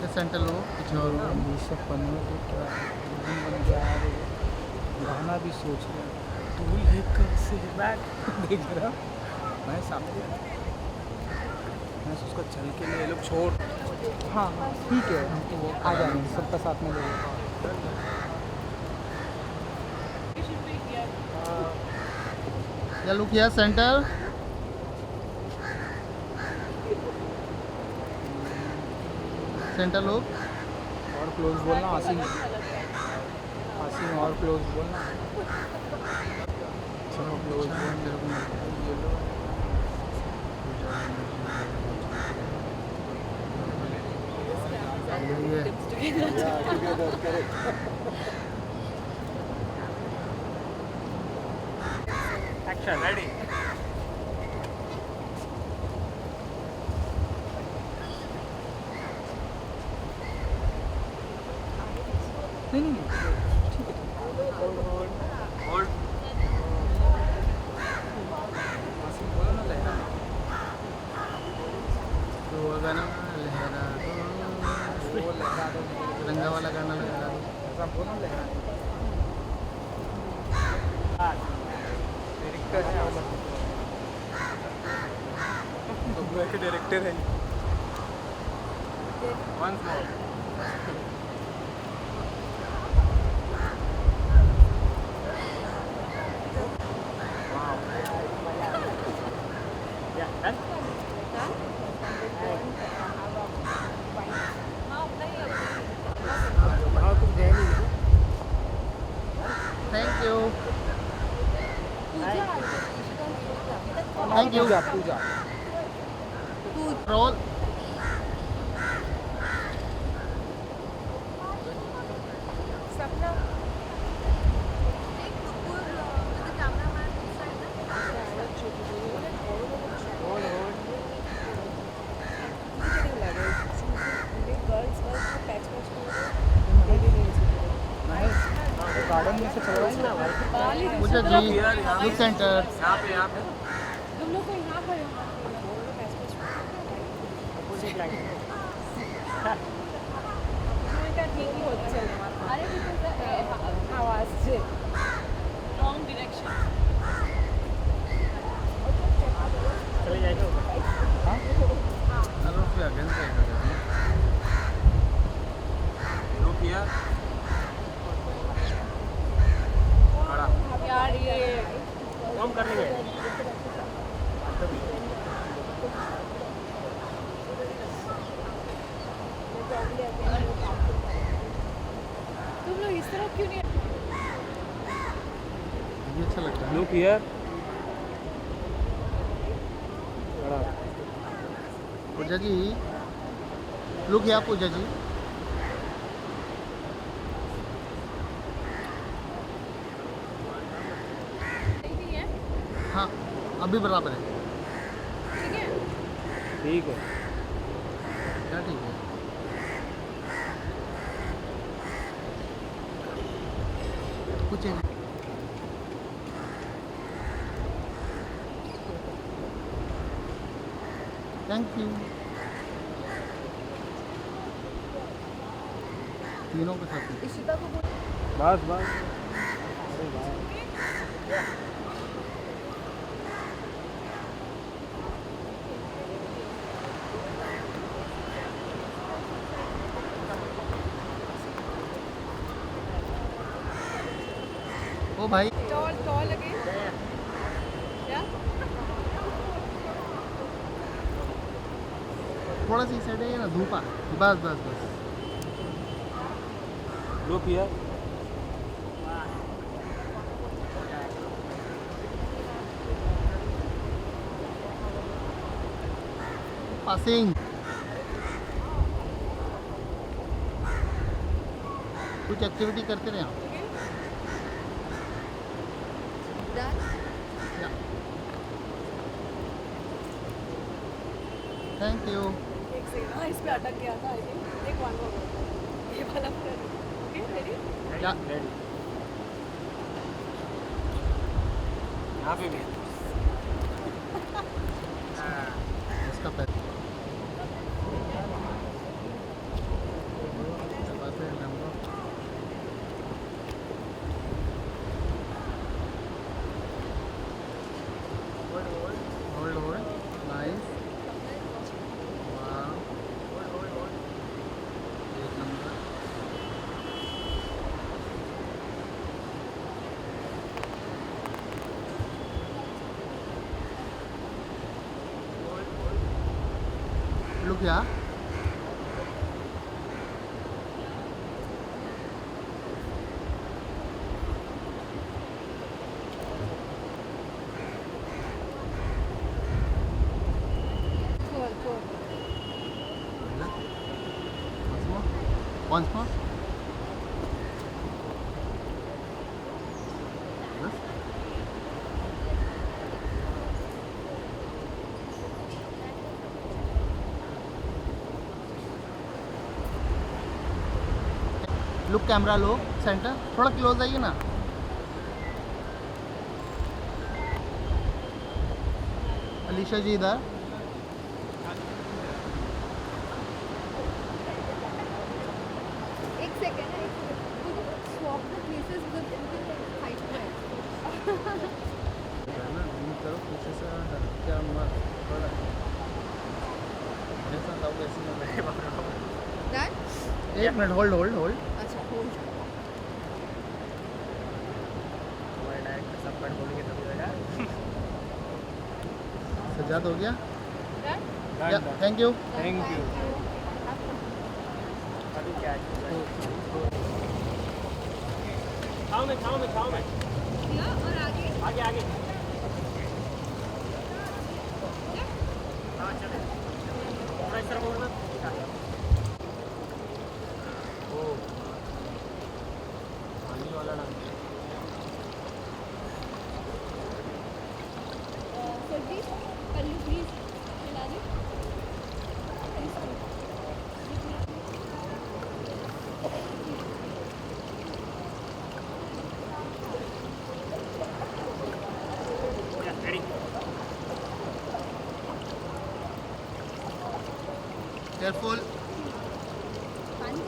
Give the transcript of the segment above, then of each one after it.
ये सेंट्रल हो कुछ और हो। ये 15 तो क्या फिल्म बन के आ रही है, गाना भी सोच रहे हैं दूल्हे कब से बैक देख रहा मैं सामने मैं उसका चल के लिए लोग छोड़। हाँ हाँ ठीक है, आ जाएंगे सबका साथ में लोगों या look here centre centre look और क्लोज बोलना आसिम, आसिम और क्लोज बोलना, चलो क्लोज बोलना ये लो। Action, ready. नहीं नहीं Hold. आसिम बोलो ना लहरा तो वो गाना लहरा वो लहरा दो तिरंगा वाला गाना लगा दो। ऐसा बोलो लहरा डायरेक्टर है आप के डायरेक्टर है। Once more. Wow. Yeah, done. हाँ तुम गए नहीं thank you thank you Pooja role Sapna. Take Kapoor with the cameraman inside the garden में से चल रहा है ना भाई। पूजा जी लुक सेंटर यहाँ पे तुम लोग को यहाँ पर आवाज से रॉन्ग डायरेक्शन चले जाएगा हेलो फिर अगेन से Look here. खड़ा यार ये कम कर लेंगे तुम लोग इस तरह क्यों नहीं ये अच्छा लगता है। Look here. खड़ा पूजा जी लुक या पूजा जी नहीं है हाँ अभी बराबर है। ठीक है ठीक है क्या ठीक है कुछ है थैंक यू तीनों के साथ ही। इशिता को बोल बस बस अरे भाई ओ भाई टॉल टॉल लगे क्या थोड़ा सी साइड है ना धूप आ बस बस बस Look here. पासिंग कुछ एक्टिविटी करते रहे आप। थैंक यू एक सेकंड हाँ इस पे अटक गया था आई थिंक एक वन मोर ये वाला पूरा ओके रेडी क्या Ready. यहाँ पे भी इसका पैर look here. Four. Once more. Once more. Yes. Look camera लो सेंटर, थोड़ा क्लोज आइए ना. अलीशा जी इधर. एक सेकेंड है. Swap the places with height में. ना दूर करो पीछे से. क्या मत थोड़ा ऐसा लाओ ऐसे ना लगे. डन. एक मिनट होल्ड. अच्छा होल्ड. सजाद हो गया. Done. Thank you. Thank you. अभी क्या छाव में और आगे. आगे हाँ चले थोड़ा इस तरफ होगा ना. ओ पानी वाला डाल. Sir please can you please मिला दे. रेडी. केयरफुल. पानी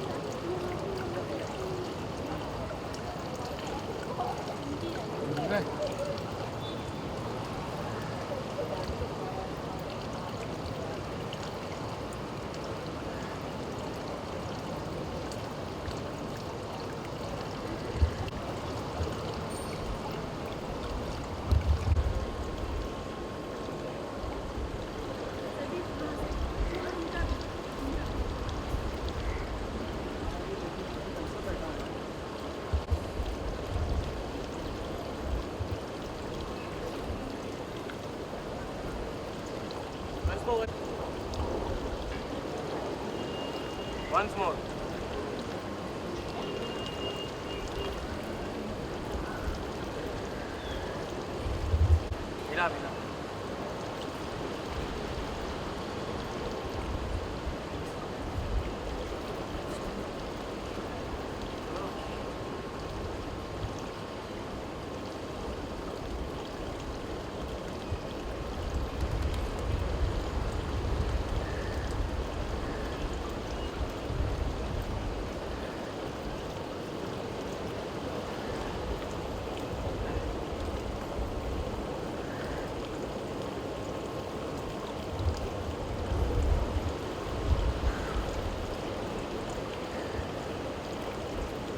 Once more. मिला.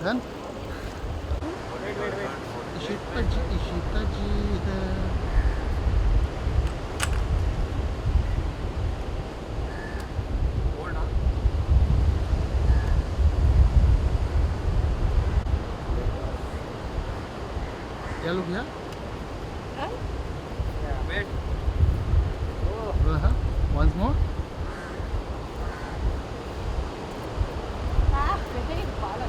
डन. Wait. इशिता जी है. Hold on. क्या look here? Wait. Once more. Very बाला.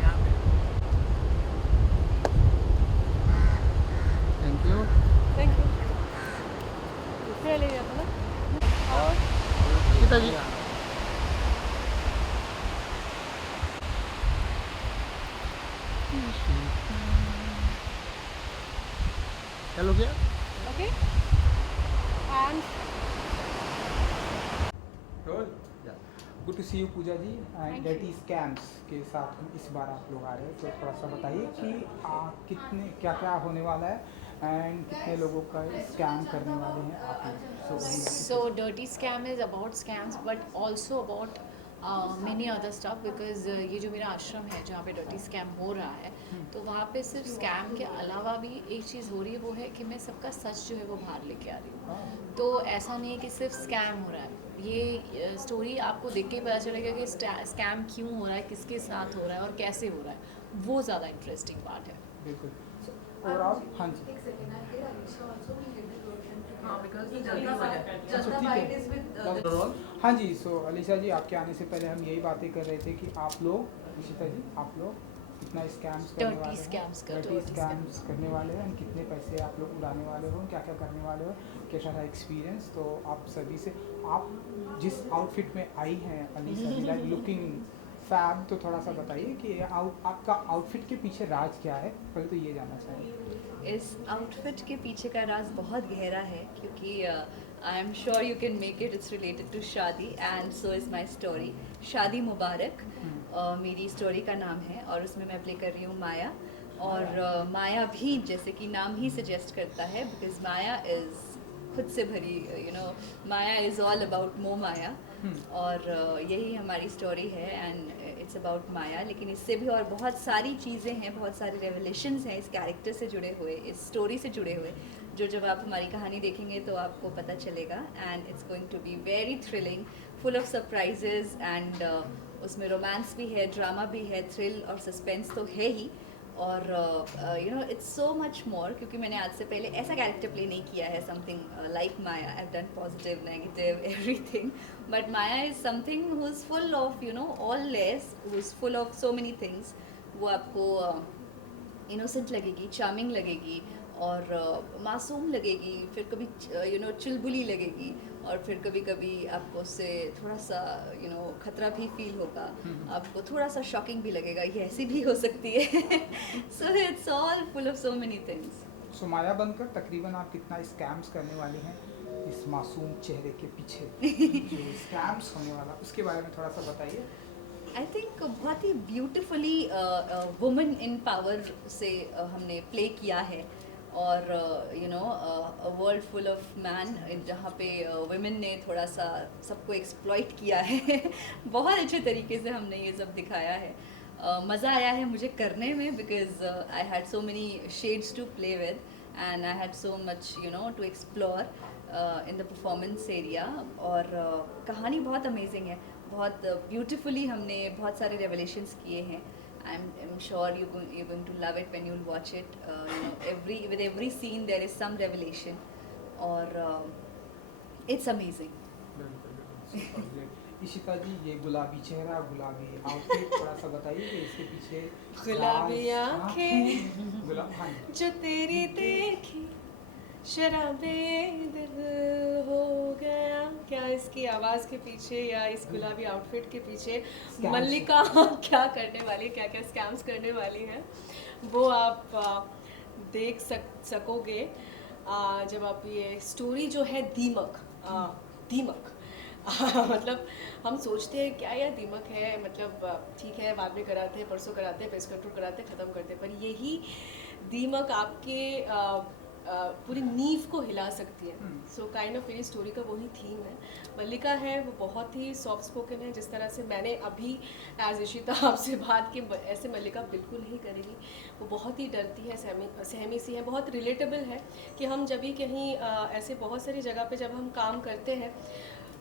यहाँ पे. Thank you. Thank you. दूसरे ले जाता ना. और इशिता जी. क्या look here? Okay. And good to see you Pooja ji. And Thank डेटी you. स्कैम्स के साथ इस बार आप लोग आ रहे हैं, तो थोड़ा सा बताइए कि कितने क्या होने वाला है एंड कितने लोगों का स्कैम करने वाले हैं आप लोग. So dirty scam is about scams, but also about many other stuff because ये जो मेरा आश्रम है जहाँ पे डर्टी स्कैम हो रहा है, तो वहाँ पे सिर्फ स्कैम के अलावा भी एक चीज़ हो रही है, वो है कि मैं सबका सच जो है वो बाहर लेके आ रही हूँ। तो ऐसा नहीं है कि सिर्फ स्कैम हो रहा है, ये स्टोरी आपको देख के ही पता चलेगा कि स्कैम क्यों हो रहा है, किसके साथ हो रहा है और कैसे हो रहा है, वो ज़्यादा इंटरेस्टिंग पार्ट है। बिल्कुल। और आप हाँ जी हाँ जी। सो अलीशा जी, आपके आने से पहले हम यही बातें कर रहे थे कि आप लोग, इशिता जी, आप लोग कितना स्कैम्स करने Dirty वाले scams हैं, का, डर्टी dirty स्कैम्स करने वाले हैं, कितने पैसे आप लोग उड़ाने वाले हो, क्या क्या करने वाले हो, कैसा रहा एक्सपीरियंस। तो आप सभी से, आप जिस आउटफिट में आई हैं अलीशा जी, लाइक लुकिंग फैब, तो थोड़ा सा बताइए कि आपका आउटफिट के पीछे राज क्या है, पहले तो ये जानना चाहेंगे। इस आउटफिट के पीछे का राज बहुत गहरा है, क्योंकि I am sure you can make it, it's related to shaadi and so is my story. शादी मुबारक मेरी स्टोरी का नाम है और उसमें मैं प्ले कर रही हूँ माया। और माया भी जैसे कि नाम ही सजेस्ट करता है, बिकॉज माया इज़ खुद से भरी, माया इज़ ऑल अबाउट मो माया। और यही हमारी स्टोरी है एंड इट्स अबाउट माया। लेकिन इससे भी और बहुत सारी चीज़ें हैं, बहुत सारे रेवलेशंस हैं इस कैरेक्टर से जुड़े हुए, इस स्टोरी से जुड़े हुए, जो जब आप हमारी कहानी देखेंगे तो आपको पता चलेगा। And it's going to be very thrilling, full of surprises and उसमें रोमांस भी है, ड्रामा भी है, थ्रिल और सस्पेंस तो है ही। और इट्स सो मच मोर, क्योंकि मैंने आज से पहले ऐसा कैरेक्टर प्ले नहीं किया है, something like Maya. I have done positive, negative, everything, but Maya is something who is full of all less, who is full of so many things. वो आपको इनोसेंट लगेगी, चार्मिंग लगेगी और मासूम लगेगी, फिर कभी चुलबुली लगेगी और फिर कभी कभी आपको उससे थोड़ा सा खतरा भी फील होगा, आपको थोड़ा सा शॉकिंग भी लगेगा, ये ऐसी भी हो सकती है। So it's all full of so many things. So Maya बनकर तकरीबन आप कितना स्कैम्स करने वाले हैं इस मासूम चेहरे के पीछे, जो स्कैम्स होने वाला, उसके बारे में थोड़ा सा बताइए। आई थिंक बहुत ही ब्यूटिफुली वुमेन इन पावर से हमने प्ले किया है। और a world full of man, जहाँ पे वुमेन ने थोड़ा सा सबको एक्सप्लॉइट किया है। बहुत अच्छे तरीके से हमने ये सब दिखाया है। मज़ा आया है मुझे करने में, because I had so many shades to play with and I had so much to explore in the performance area. और कहानी बहुत अमेजिंग है, बहुत ब्यूटिफुली हमने बहुत सारे रेवलेशंस किए हैं। I'm sure you're going to love it when you'll watch it. With every scene there is some revelation, or it's amazing. Ishita जी, ये गुलाबी चेहरा, गुलाबी आउटफिट, थोड़ा सा बताइए कि इसके पीछे गुलाबी आँखें हाँ जो तेरी देखी, शराबे दिल हो गया। क्या इसकी आवाज़ के पीछे या इस गुलाबी आउटफिट के पीछे मल्लिका क्या करने वाली, क्या क्या स्कैम्स करने वाली है, वो आप देख सकोगे जब आप ये स्टोरी जो है दीमक मतलब हम सोचते हैं क्या यार दीमक है, मतलब ठीक है बाद में कराते हैं, परसों कराते हैं, पेस कंट्रोल कराते हैं, ख़त्म करते हैं, पर यही दीमक आपके पूरी नींव को हिला सकती है। सो काइंड ऑफ मेरी स्टोरी का वही थीम है। मल्लिका है वो बहुत ही सॉफ्ट स्पोकन है, जिस तरह से मैंने अभी एज इशिता आपसे बात की, ऐसे मल्लिका बिल्कुल नहीं करेगी। वो बहुत ही डरती है, सहमी सी है, बहुत रिलेटेबल है कि हम जब भी कहीं ऐसे बहुत सारी जगह पे जब हम काम करते हैं,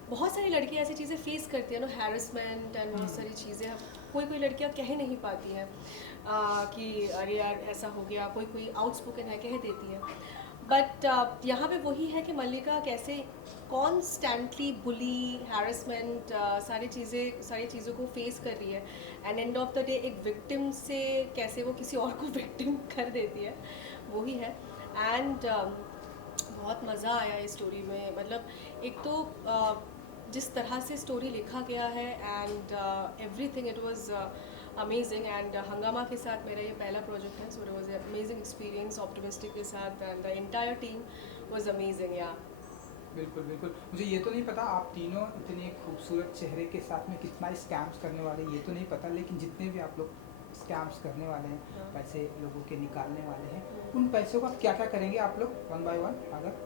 बहुत सारी लड़कियां ऐसी चीज़ें फेस करती हैं हैरेसमेंट एंड बहुत सारी चीज़ें कोई लड़कियां कह नहीं पाती हैं कि अरे यार ऐसा हो गया, कोई आउटस्पोकन है कह देती है। बट यहाँ पे वही है कि मल्लिका कैसे कॉन्स्टेंटली बुली, हैरेसमेंट, सारी चीज़ों को फेस कर रही है and end of the day एक विक्टिम से कैसे वो किसी और को विक्टिम कर देती है, वही है। एंड बहुत मज़ा आया इस स्टोरी में, मतलब एक तो जिस तरह से स्टोरी लिखा गया है and everything, it was amazing. And हंगामा के साथ मेरा ये पहला प्रोजेक्ट है, so it was amazing experience optimistic के साथ and the entire team was amazing. या बिल्कुल, मुझे ये तो नहीं पता आप तीनों इतने खूबसूरत चेहरे के साथ में कितना स्कैम्स करने वाले, ये तो नहीं पता, लेकिन जितने भी आप लोग स्कैम्स करने वाले हैं, पैसे लोगों के निकालने वाले हैं, उन पैसों का क्या क्या करेंगे आप लोग वन बाय वन? अगर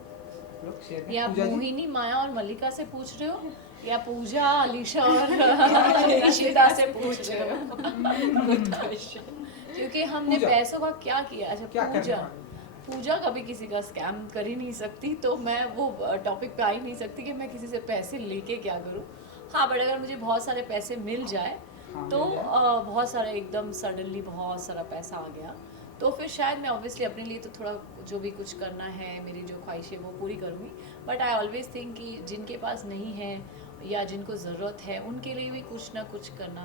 आप लोग शेयर करें। या पूजा जी? मोहिनी, माया और मल्लिका से पूछ रहे हो या पूजा, अलीशा और इशिता से पूछ रहे हो? Good question. क्योंकि हमने पूजा। पैसों का क्या किया? अच्छा, क्या करने पूजा वाली? पूजा कभी किसी का स्कैम कर ही नहीं सकती, तो मैं वो टॉपिक पे आ ही नहीं सकती कि मैं किसी से पैसे लेके क्या करूँ। हाँ, बट अगर मुझे बहुत सारे पैसे मिल जाए हाँ, तो मिल जाए। बहुत सारा एकदम सडनली बहुत सारा पैसा आ गया तो फिर शायद मैं ऑब्वियसली अपने लिए तो थोड़ा जो भी कुछ करना है, मेरी जो ख्वाहिशें वो पूरी करूँगी। बट आई ऑलवेज थिंक कि जिनके पास नहीं है या जिनको ज़रूरत है उनके लिए भी कुछ ना कुछ करना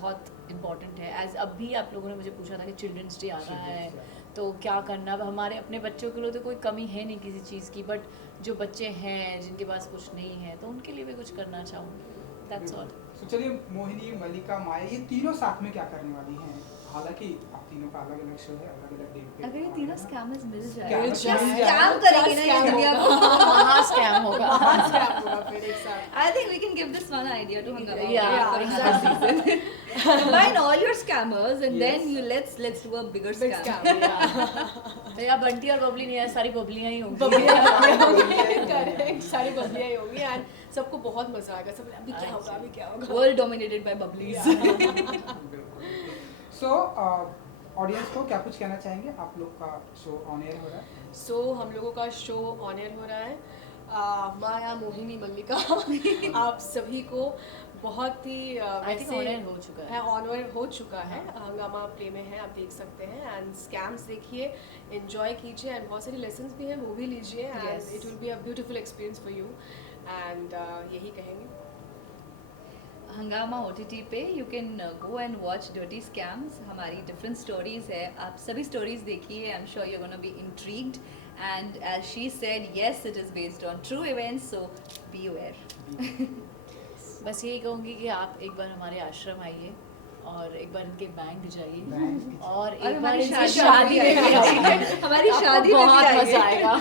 बहुत इम्पॉर्टेंट है। एज अभी आप लोगों ने मुझे पूछा था कि चिल्ड्रंस डे आ रहा है तो क्या करना। अब हमारे अपने बच्चों के लिए तो कोई कमी है नहीं किसी चीज़ की, बट जो बच्चे हैं जिनके पास कुछ नहीं है तो उनके लिए भी कुछ करना चाहूँगी। That's all. तो चलिए, मोहिनी, मल्लिका, माया, ये तीनों साथ में क्या करने वाली हैं? हालांकि आप तीनों का अलग अलग शो है, अलग अलग डेट पे। अगर ये तीनों स्कैमर्स मिल जाए क्या क्या मिल जाए? स्कैम करेंगे ना ये दुनिया को। वहाँ स्कैम होगा। फिर एक साथ I think we can give this one idea to Hungama Yeah, for another season. Combine all your scammers and then you let's do a bigger big scam. scam, तो या बंटी और बबली नहीं है, सारी बबलियाँ ही होंगी। करेक्ट, सारी बबलियाँ ही होंगी एंड सबको बहुत मजा आएगा। सब अभी क्या होगा, अभी क्या होगा। World dominated by bubblies. So audience को क्या कुछ कहना चाहेंगे? आप लोग का शो ऑन एयर हो रहा है। सो हम लोगों का शो ऑन एयर हो रहा है। माया, मोहिनी, मल्लिका आप सभी को बहुत ही आई थिंक ऑन एयर हो चुका है। ऑनर हो चुका है। हंगामा प्ले में है, आप देख सकते हैं। एंड स्कैम्स देखिए, एंजॉय कीजिए एंड बहुत सारी लेसन्स भी हैं वो भी लीजिए and Yes. It will be a beautiful experience for you and यही कहेंगे। हंगामा OTT पे you can go and watch dirty scams. हमारी डिफरेंट स्टोरीज है, आप सभी स्टोरीज देखिए। I am sure you gonna be intrigued and as she said yes it is based on true events, so be aware. बस यही कहूँगी कि आप एक बार हमारे आश्रम आइए और एक बार इनके बैंक जाइए और एक बार हमारी इनकी शादी शादी में में भी आइए। हमारी आपको शादी में भी बहुत आइए। मजा आएगा।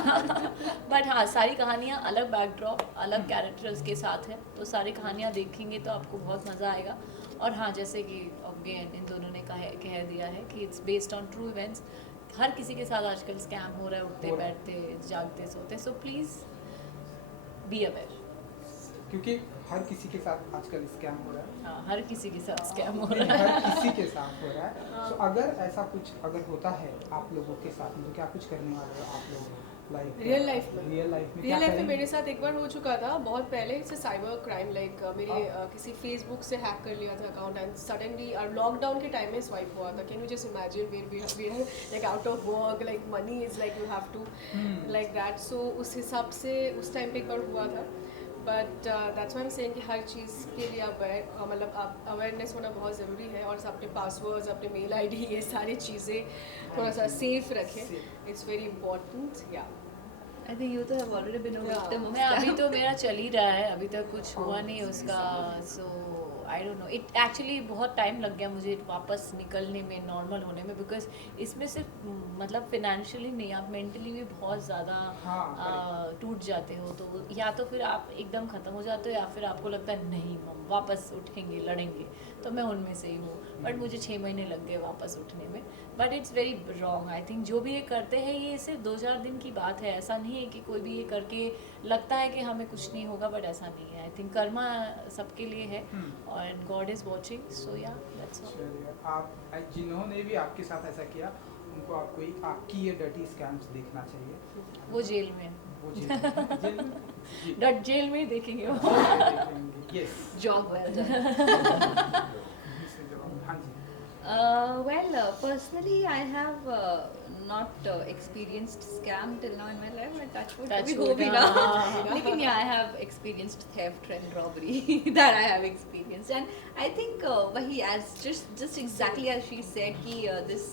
बट हाँ, सारी कहानियाँ अलग बैकड्रॉप, अलग कैरेक्टर्स के साथ है, तो सारी कहानियाँ देखेंगे तो आपको बहुत मज़ा आएगा। और हाँ, जैसे कि अगेन इन दोनों ने कह दिया है कि it's based on true events. हर किसी के साथ आजकल स्कैम हो रहा है, उठते बैठते जागते सोते। So please be aware. क्योंकि हर किसी के साथ आजकल स्कैम हो रहा है। हाँ, हर किसी के साथ स्कैम हो रहा है। हर किसी के साथ हो रहा है। तो अगर ऐसा कुछ अगर होता है आप लोगों के साथ में, तो क्या कुछ करने वाले हो आप लोग? लाइक रियल लाइफ में रियल लाइफ में रियल लाइफ में मेरे साथ एक बार हो चुका था बहुत पहले। It's cyber crime. लाइक मेरे किसी फेसबुक से हैक कर लिया था अकाउंट एंड सडनली लॉकडाउन के टाइम में स्वाइप हुआ था। Can you just imagine we are like out of work, like money is like you have to like that. So उस हिसाब से उस टाइम पे एक बार हुआ था। But that's why I am saying कि हर चीज़ के लिए मतलब आप अवेयरनेस होना बहुत ज़रूरी है और अपने पासवर्ड्स, अपने मेल ID, ये सारी चीज़ें थोड़ा सा सेफ रखें। It's very important. या I think you तो have already been a victim of मैं अभी scam. तो मेरा चल ही रहा है, अभी तक कुछ हुआ नहीं उसका। So I don't know, it actually बहुत टाइम लग गया मुझे वापस निकलने में, नॉर्मल होने में। बिकॉज इसमें सिर्फ मतलब फिनेंशियली नहीं, आप मेंटली भी बहुत ज़्यादा टूट जाते हो। तो या तो फिर आप एकदम ख़त्म हो जाते हो या फिर आपको लगता है नहीं हम वापस उठेंगे, लड़ेंगे। तो मैं उनमें से ही हूँ। बट मुझे 6 महीने लग गए वापस उठने में। But it's very wrong. I think जो भी ये करते हैं ये सिर्फ 2-4 दिन की बात है। ऐसा नहीं है कि कोई भी ये करके लगता है कि हमें कुछ नहीं होगा, बट ऐसा नहीं है। आई थिंक कर्मा सबके लिए है और गॉड इज़ वॉचिंग। सो या दैट्स ऑल। आप जिन्होंने भी आपके साथ ऐसा किया उनको आपकी ये डर्टी स्कैम्स देखना चाहिए। वो जेल में, वो जेल में डट जेल में ही देखेंगे वो। यस। Job well done. हाँ जी। Well, personally, I have not experienced scam till now in my life. But touch wood, Touch कभी wood, हो भी ना। हाँ। लेकिन yeah, I have experienced theft and robbery that I have experienced, and I think वही as just exactly as she said कि this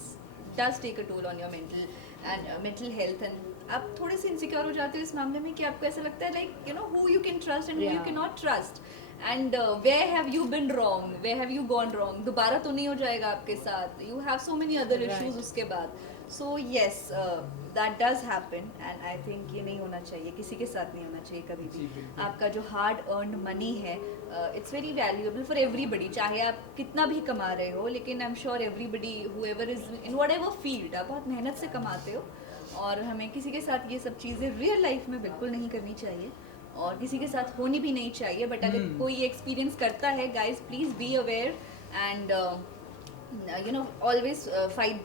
does take a toll on your mental health, and आप थोड़े से insecure हो जाते हो इस मामले में कि आपको ऐसा लगता है like you know who you can trust and who you Yeah. cannot trust. And where have you been wrong? Where have you gone wrong? दोबारा तो नहीं हो जाएगा आपके साथ. You have so many other issues उसके बाद. So yes, that does happen, and I think ये नहीं होना चाहिए, किसी के साथ नहीं होना चाहिए कभी भी. आपका जो hard earned money है, it's very valuable for everybody. चाहे आप कितना भी कमा रहे हो, लेकिन I'm sure everybody, whoever is in whatever field, आप बहुत मेहनत से कमाते हो. और हमें किसी के साथ ये सब चीज़ें रियल लाइफ में बिल्कुल नहीं करनी चाहिए और किसी के साथ होनी भी नहीं चाहिए, बट अगर कोई एक्सपीरियंस करता है guys please be aware and you know always fight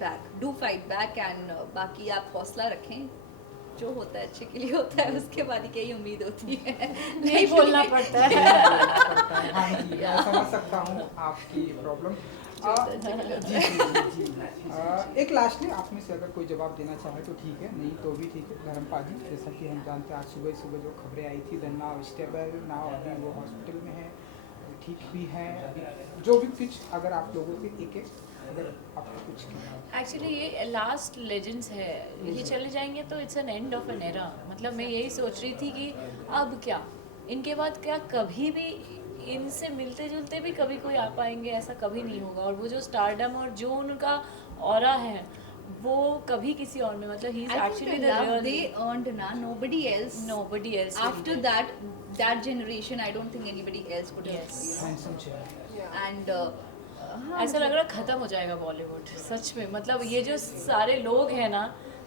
back and बाकी आप हौसला रखें, जो होता है अच्छे के लिए होता है, उसके बाद ही यही उम्मीद होती है, नहीं बोलना पड़ता है। हाँ जी, मैं समझ सकता हूँ आपकी प्रॉब्लम। जी जी जी। एक लास्टली आप में से अगर कोई जवाब देना चाहे तो ठीक है, नहीं तो भी ठीक है। धर्मपाल जी, जैसा कि हम जानते हैं आज सुबह सुबह जो खबरें आई थी, देन नाउ स्टेबल, नाउ अभी वो हॉस्पिटल में है, ठीक भी है, अभी जो भी कुछ अगर आप लोगों के एक अगर आपको कुछ एक्चुअली ये लास्ट लेजेंड्स है, ये चले जाएंगे तो it's an end of an era. मतलब मैं यही सोच रही थी कि अब क्या, इनके बाद क्या कभी भी इनसे मिलते जुलते भी कभी कोई आ पाएंगे, ऐसा कभी नहीं होगा। और वो जो स्टारडम और जो उनका ऑरा है वो कभी किसी और में, मतलब he is actually the real, they earned na, nobody else after that generation I don't think anybody else would have, Yes. you know, handsome चेहरा and हाँ, ऐसा लग रहा है खत्म हो जाएगा बॉलीवुड सच में। मतलब ये जो सारे लोग हैं ना,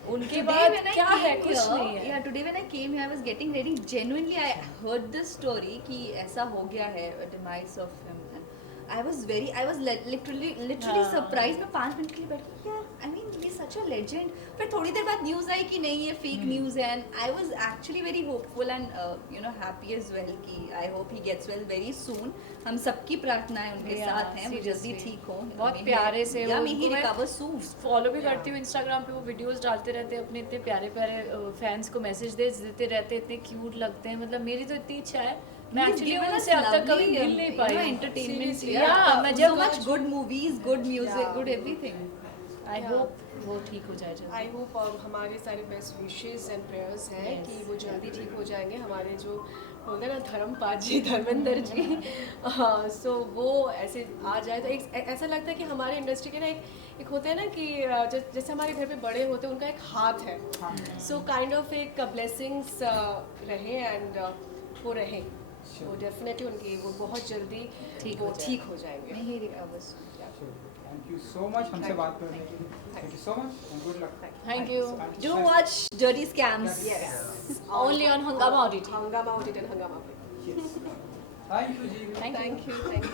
उनके today बाद when I क्या है, came कुछ here, नहीं है। yeah, today when I came here I was getting ready, genuinely I heard this story कि ऐसा हो गया है, demise of him, and I was literally हाँ। surprised। मैं 5 मिनट के लिए बैठी यार, I mean he is such a legend। फिर थोड़ी देर बाद न्यूज़ आई कि नहीं ये फेक न्यूज़ है, and I was actually very hopeful and you know happy as well कि I hope he gets well very soon। हम सबकी प्रार्थनाएं उनके Yeah, साथ हैं, वो जल्दी seriously। ठीक हो, बहुत प्यारे से या वो, may he उनको मैं recover soon। फॉलो भी करती हूँ इंस्टाग्राम पे, वो वीडियोस डालते रहते हैं अपने, इतने प्यारे प्यारे फैंस को मैसेज देते रहते हैं, इतने क्यूट लगते हैं। मतलब मेरी तो इतनी इच्छा है, मैं He's एक्चुअली given us उनसे अब तक कभी lovely, मिल नहीं you पाई know, हूँ। entertainment, Seriously, yeah, yeah, मैं so जब much good movies, good music, Yeah. good everything। I hope वो ठीक हो जाए जल्दी। आई होप हमारे सारे बेस्ट विशेस एंड प्रेयर्स हैं Yes. कि वो जल्दी ठीक हो जाएंगे। हमारे जो होते हैं ना धर्मपाल जी, धर्मेंद्र जी, हाँ, सो वो ऐसे आ जाए तो एक ऐसा लगता है कि हमारे इंडस्ट्री के ना एक होते हैं ना कि जैसे हमारे घर पे बड़े होते हैं, उनका एक हाथ है, सो काइंड ऑफ एक ब्लेसिंग्स रहे एंड वो रहे, वो डेफिनेटली उनकी वो बहुत जल्दी ठीक हो जाएंगे। May he recover soon। Thank you so much हमसे बात करने के लिए। Thank you so much and good luck. Thank you. Do watch Dirty Scams। Only on Hungama OTT। Hungama OTT, Hungama पे। Thank you ji. Thank you. Thank you.